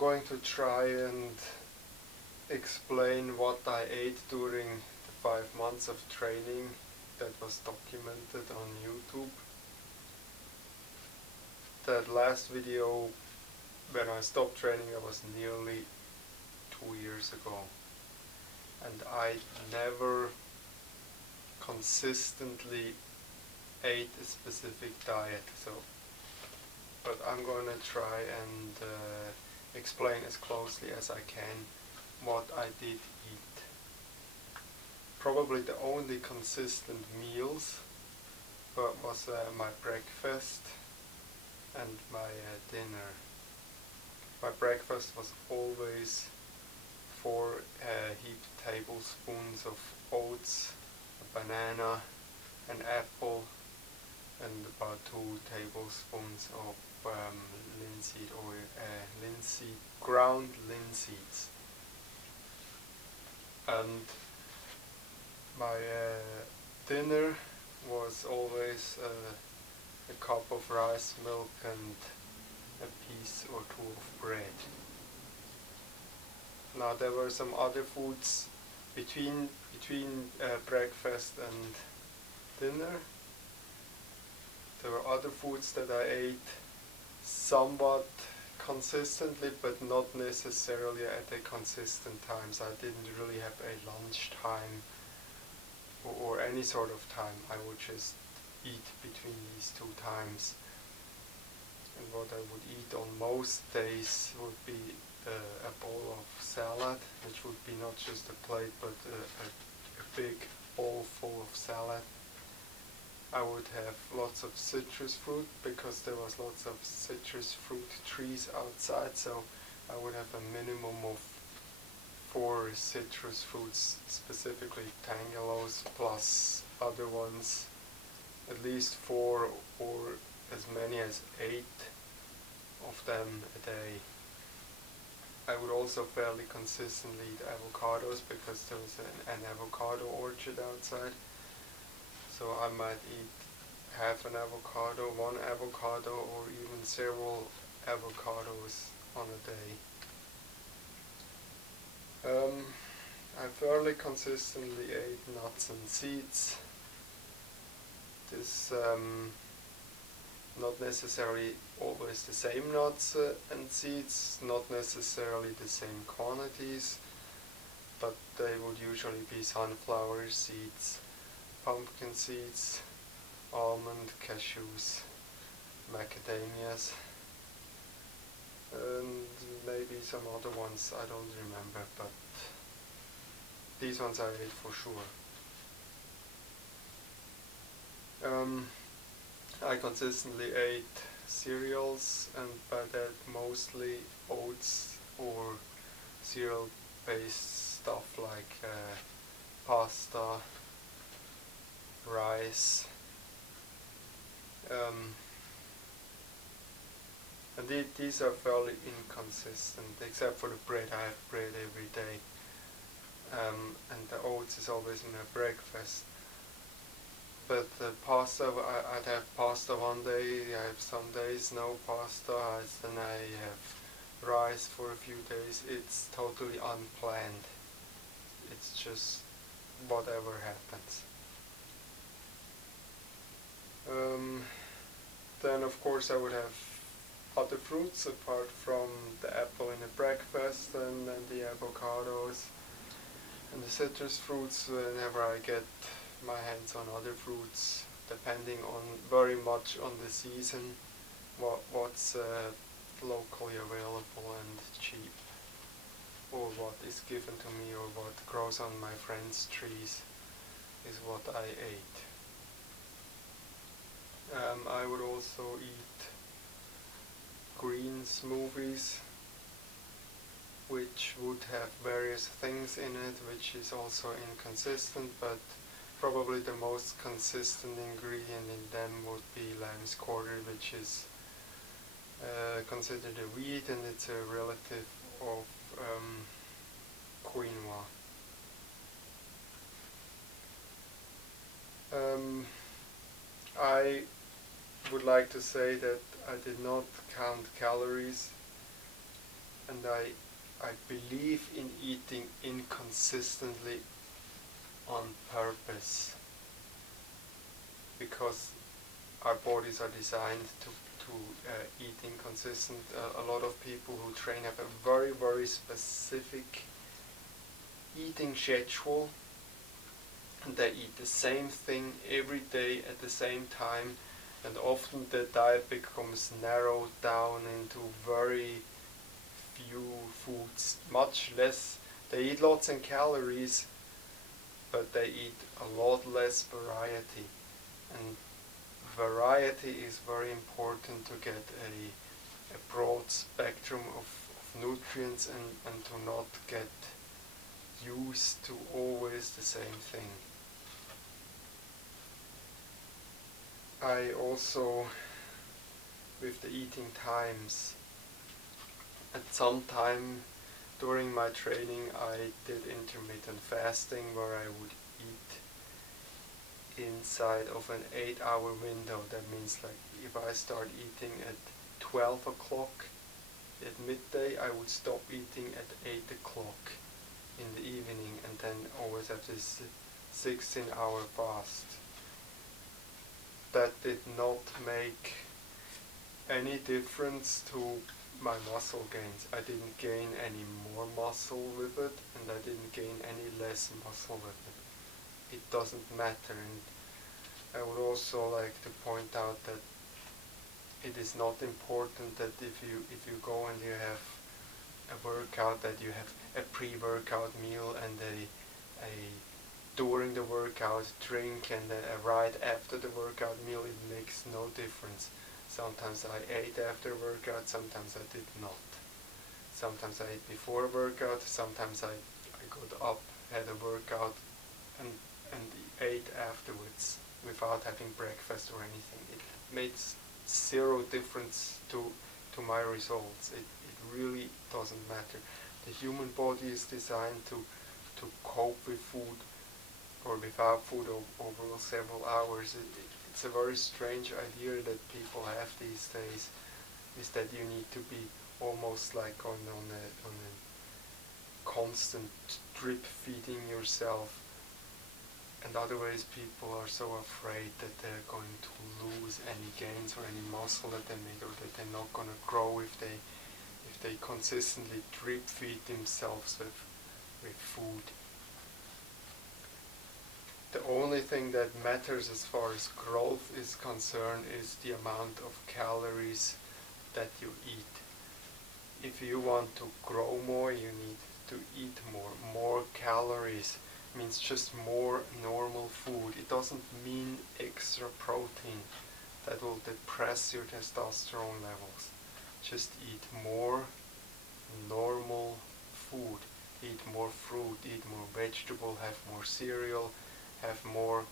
going to try and explain what I ate during the 5 months of training that was documented on YouTube. That last video, when I stopped training, that was nearly 2 years ago, and I never consistently ate a specific diet. But I'm gonna try and explain as closely as I can what I did eat. Probably the only consistent meals was my breakfast and my dinner. My breakfast was always 4 heaped tablespoons of oats, a banana, an apple, and about 2 tablespoons of linseed oil, ground linseeds. And my dinner was always a cup of rice milk and a piece or 2 of bread. Now there were some other foods between breakfast and dinner. There were other foods that I ate somewhat consistently, but not necessarily at a consistent times. I didn't really have a lunch time or any sort of time. I would just eat between these 2 times. And what I would eat on most days would be a bowl of salad, which would be not just a plate, but a big bowl full of salad. I would have lots of citrus fruit because there was lots of citrus fruit trees outside, so I would have a minimum of 4 citrus fruits, specifically tangelos, plus other ones, at least 4 or as many as 8 of them a day. I would also fairly consistently eat avocados because there was an avocado orchard outside. So I might eat half an avocado, 1 avocado, or even several avocados on a day. I fairly consistently ate nuts and seeds. This not necessarily always the same nuts and seeds, not necessarily the same quantities, but they would usually be sunflower seeds, pumpkin seeds, almond, cashews, macadamias, and maybe some other ones I don't remember, but these ones I ate for sure. I consistently ate cereals, and by that mostly oats or cereal-based stuff like pasta, rice, and these are fairly inconsistent, except for the bread. I have bread every day, and the oats is always in my breakfast. But the pasta, I'd have pasta one day, I have some days no pasta, then I have rice for a few days. It's totally unplanned. It's just whatever happens. Then of course I would have other fruits apart from the apple in the breakfast and the avocados and the citrus fruits whenever I get my hands on other fruits, depending on very much on the season, what's locally available and cheap, or what is given to me, or what grows on my friends' trees is what I ate. I would also eat green smoothies, which would have various things in it, which is also inconsistent, but probably the most consistent ingredient in them would be lamb's quarter, which is considered a wheat, and it's a relative of quinoa. I would like to say that I did not count calories and I believe in eating inconsistently on purpose, because our bodies are designed to eat inconsistent. A lot of people who train have a very, very specific eating schedule, and they eat the same thing every day at the same time, and often the diet becomes narrowed down into very few foods, much less. They eat lots of calories, but they eat a lot less variety. And variety is very important to get a broad spectrum of nutrients, and to not get used to always the same thing. I also, with the eating times, at some time during my training I did intermittent fasting, where I would eat inside of an 8-hour window. That means, like, if I start eating at 12 o'clock at midday, I would stop eating at 8 o'clock in the evening, and then always have this 16-hour fast. That did not make any difference to my muscle gains. I didn't gain any more muscle with it, and I didn't gain any less muscle with it. It doesn't matter. And I would also like to point out that it is not important that if you go and you have a workout, that you have a pre-workout meal and a during the workout drink, and a right after the workout meal. It makes no difference. Sometimes I ate after workout, sometimes I did not. Sometimes I ate before a workout, sometimes I got up, had a workout, and ate afterwards without having breakfast or anything. It made zero difference to my results. It really doesn't matter. The human body is designed to cope with food or without food over several hours. It's a very strange idea that people have these days, is that you need to be almost like on a constant drip feeding yourself, and otherwise people are so afraid that they're going to lose any gains or any muscle that they make, or that they're not going to grow if they consistently drip feed themselves with food. The only thing that matters as far as growth is concerned is the amount of calories that you eat. If you want to grow more, you need to eat more. More calories means just more normal food. It doesn't mean extra protein that will depress your testosterone levels. Just eat more normal food. Eat more fruit, eat more vegetable, have more cereal, have more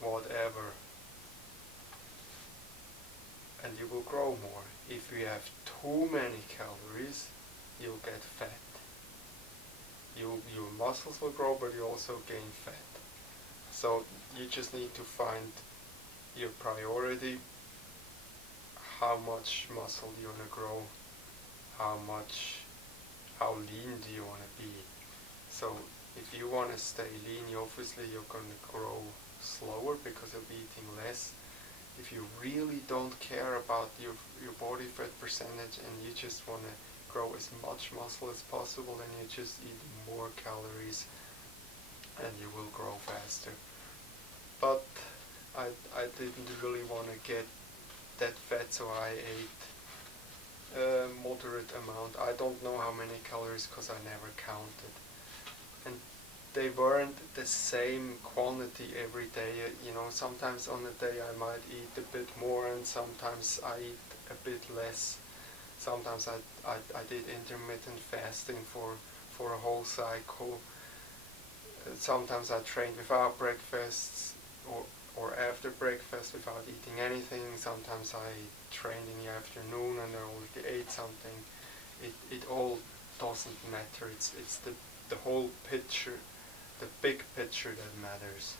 whatever, and you will grow more. If you have too many calories, you'll get fat. Your muscles will grow, but you also gain fat. So you just need to find your priority. How much muscle do you want to grow? How lean do you want to be? So if you want to stay lean, obviously you're going to grow slower because you'll be eating less. If you really don't care about your body fat percentage and you just want to grow as much muscle as possible, then you just eat more calories and you will grow faster. But I didn't really want to get that fat, so I ate a moderate amount. I don't know how many calories because I never counted. And they weren't the same quantity every day. Sometimes on a day I might eat a bit more, and sometimes I eat a bit less. Sometimes I did intermittent fasting for a whole cycle. Sometimes I trained without breakfast or after breakfast without eating anything. Sometimes I trained in the afternoon and I already ate something. It all doesn't matter. It's the whole picture, the big picture that matters.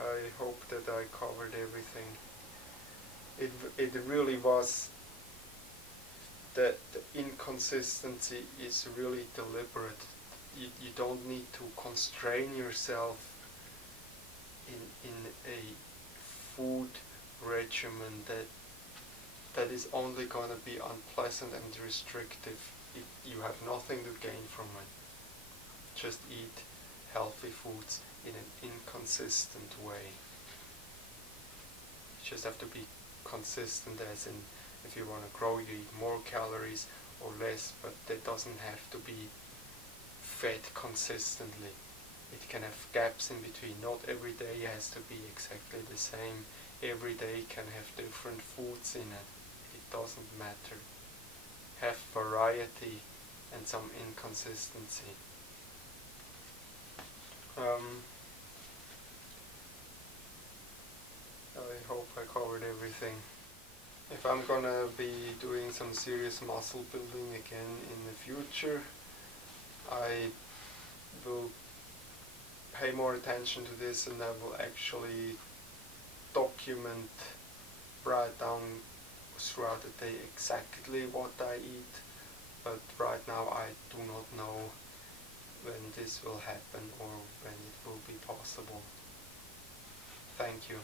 I hope that I covered everything. it really was, the inconsistency is really deliberate. You don't need to constrain yourself in a food regimen that is only going to be unpleasant and restrictive. You have nothing to gain from it. Just eat healthy foods in an inconsistent way. You just have to be consistent, as in, if you want to grow, you eat more calories or less, but that doesn't have to be fed consistently. It can have gaps in between. Not every day has to be exactly the same. Every day can have different foods in it. It doesn't matter. Have variety and some inconsistency. I hope I covered everything. If I'm gonna be doing some serious muscle building again in the future, I will pay more attention to this, and I will actually document, write down throughout the day exactly what I eat, but right now I do not know when this will happen or when it will be possible. Thank you.